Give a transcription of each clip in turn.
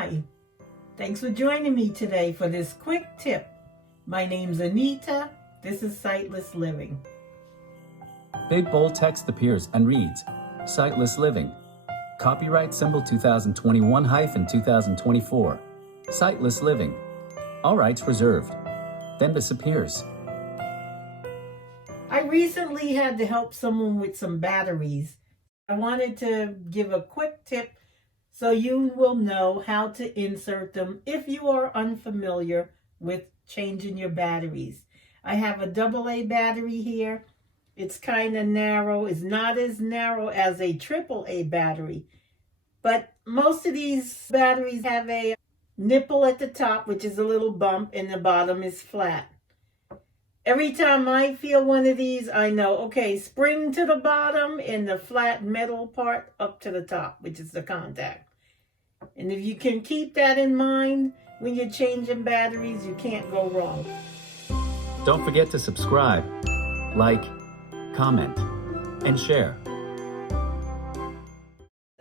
Hi, thanks for joining me today for this quick tip. My name's Anita. This is Sightless Living. Big bold text appears and reads, Sightless Living. Copyright symbol 2021-2024. Sightless Living. All rights reserved. Then disappears. I recently had to help someone with some batteries. I wanted to give a quick tip so you will know how to insert them if you are unfamiliar with changing your batteries. I have a AA battery here. It's kind of narrow. It's not as narrow as a AAA battery, but most of these batteries have a nipple at the top, which is a little bump, and the bottom is flat. Every time I feel one of these, I know, okay, spring to the bottom and the flat metal part up to the top, which is the contact. And if you can keep that in mind when you're changing batteries, you can't go wrong. Don't forget to subscribe, like, comment, and share.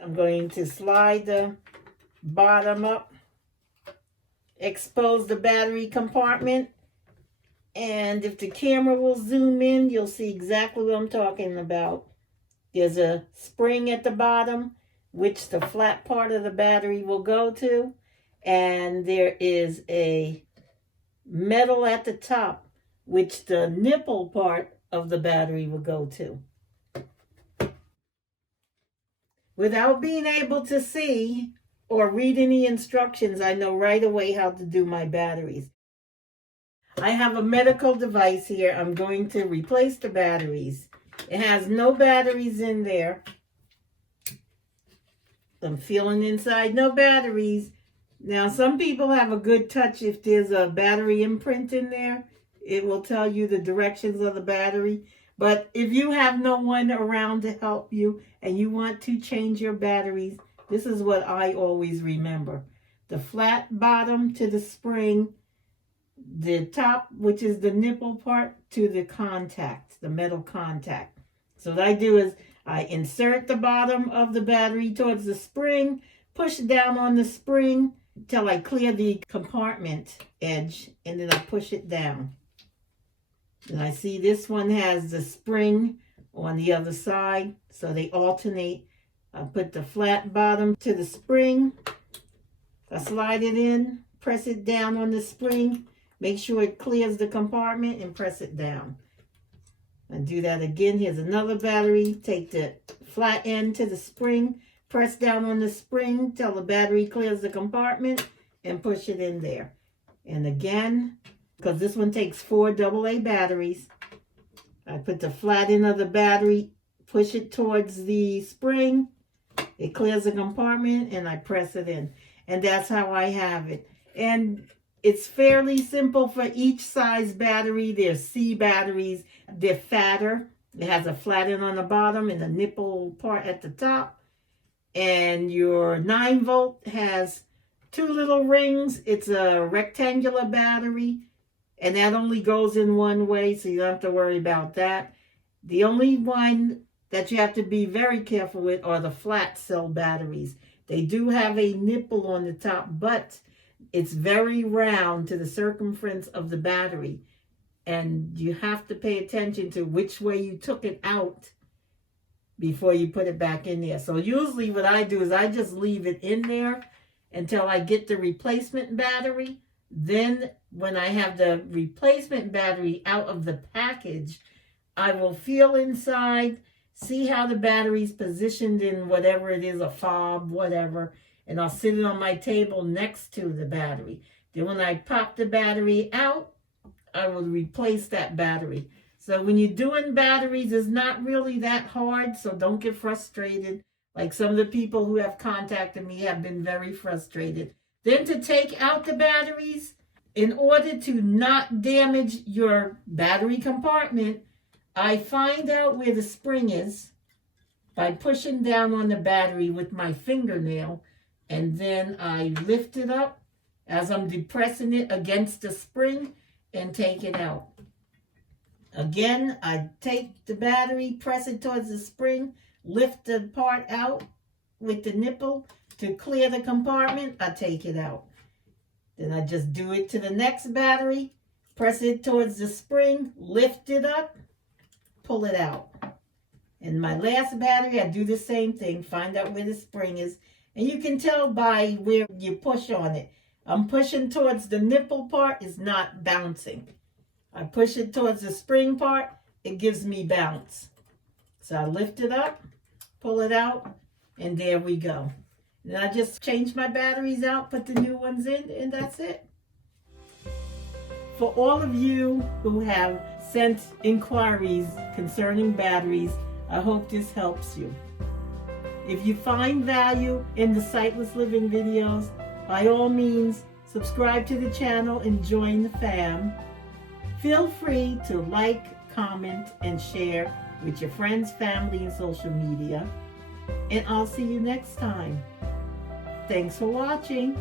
I'm going to slide the bottom up, expose the battery compartment, and if the camera will zoom in, you'll see exactly what I'm talking about. There's a spring at the bottom, which the flat part of the battery will go to, and there is a metal at the top, which the nipple part of the battery will go to. Without being able to see or read any instructions, I know right away how to do my batteries. I have a medical device here. I'm going to replace the batteries. It has no batteries in there. I'm feeling inside, no batteries. Now, some people have a good touch. If there's a battery imprint in there, it will tell you the directions of the battery. But if you have no one around to help you and you want to change your batteries, this is what I always remember. The flat bottom to the spring, the top, which is the nipple part, to the contact, the metal contact. So what I do is I insert the bottom of the battery towards the spring, push down on the spring till I clear the compartment edge, and then I push it down. And I see this one has the spring on the other side, so they alternate. I put the flat bottom to the spring. I slide it in, press it down on the spring, make sure it clears the compartment, and press it down. And do that again. Here's another battery. Take the flat end to the spring, press down on the spring till the battery clears the compartment, and push it in there. And again, because this one takes 4 AA batteries, I put the flat end of the battery, push it towards the spring, it clears the compartment, and I press it in. And that's how I have it. And it's fairly simple for each size battery. There's C batteries. They're fatter. It has a flat end on the bottom and a nipple part at the top. And your 9-volt has 2 little rings. It's a rectangular battery. And that only goes in one way, so you don't have to worry about that. The only one that you have to be very careful with are the flat cell batteries. They do have a nipple on the top, but it's very round to the circumference of the battery. And you have to pay attention to which way you took it out before you put it back in there. So usually what I do is I just leave it in there until I get the replacement battery. Then when I have the replacement battery out of the package, I will feel inside, see how the battery's positioned in whatever it is, a fob, whatever, and I'll sit it on my table next to the battery. Then when I pop the battery out, I will replace that battery. So when you're doing batteries, it's not really that hard, so don't get frustrated. Like some of the people who have contacted me have been very frustrated. Then to take out the batteries, in order to not damage your battery compartment, I find out where the spring is by pushing down on the battery with my fingernail, and then I lift it up as I'm depressing it against the spring and take it out. Again, I take the battery, press it towards the spring, lift the part out with the nipple, to clear the compartment, I take it out. Then I just do it to the next battery, press it towards the spring, lift it up, pull it out. And my last battery, I do the same thing, find out where the spring is. And you can tell by where you push on it. I'm pushing towards the nipple part, it's not bouncing. I push it towards the spring part, it gives me bounce. So I lift it up, pull it out, and there we go. And I just change my batteries out, put the new ones in, and that's it. For all of you who have sent inquiries concerning batteries, I hope this helps you. If you find value in the Sightless Living videos, by all means, subscribe to the channel and join the fam. Feel free to like, comment, and share with your friends, family, and social media. And I'll see you next time. Thanks for watching.